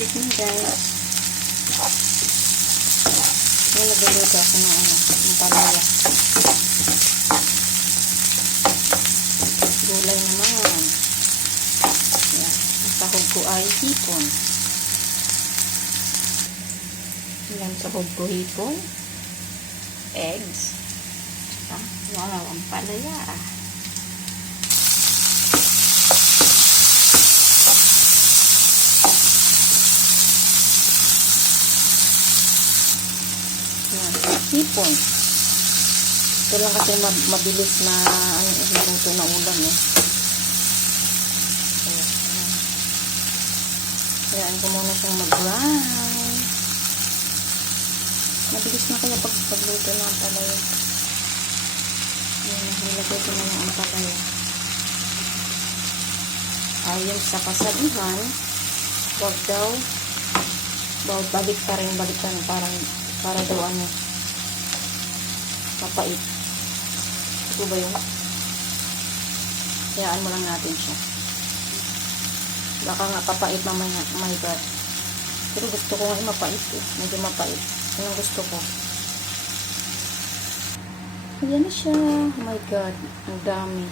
Wait na guys. May nagluluto ako ng palaya. Gulay naman. Yan. Ang sahog ko ay hipon. Yan, sahog ko hipon. Eggs. Wow, ang palaya. Hipon. Ito lang kasi mabilis na luto na ulam eh. Kayaan ko muna siyang mag-brown. Mabilis na kaya pagluto na ang palaya. Ayan, nilagay ko na yung palaya. Ayon sa kasabihan, huwag daw baliktarin para daw mapait. Ito ba yun? Hayaan mo lang natin siya. Baka nga papait mamaya. Oh my God. Pero gusto ko nga mapait eh. Medyo mapait. Yan ang gusto ko. Ayan na siya. Oh my God. Ang dami.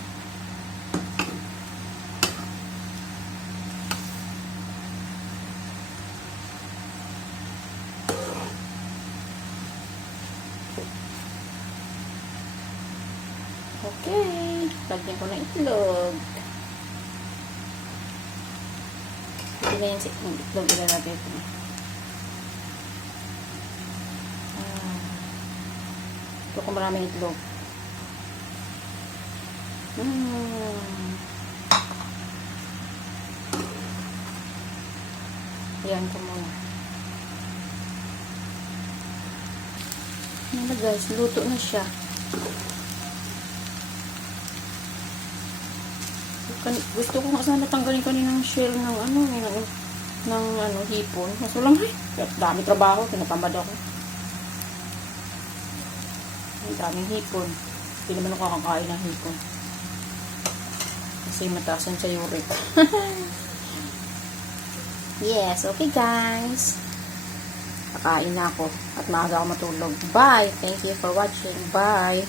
Okay, lagyan ko ng itlog. Hindi na yan yung itlog, ilalagay ko na. Ito ko maraming itlog. Ayan ko muna. Ayan na guys, luto na siya. Gusto ko nga sana tanggalin kaninang shell ng hipon. Kaso lang, dami trabaho, tinatamad ako. Ang daming hipon. Hindi naman ako kakakain ng hipon. Kasi mataas sa uric. Yes, okay guys. Kakain na ako at maaga ako matulog. Bye! Thank you for watching. Bye!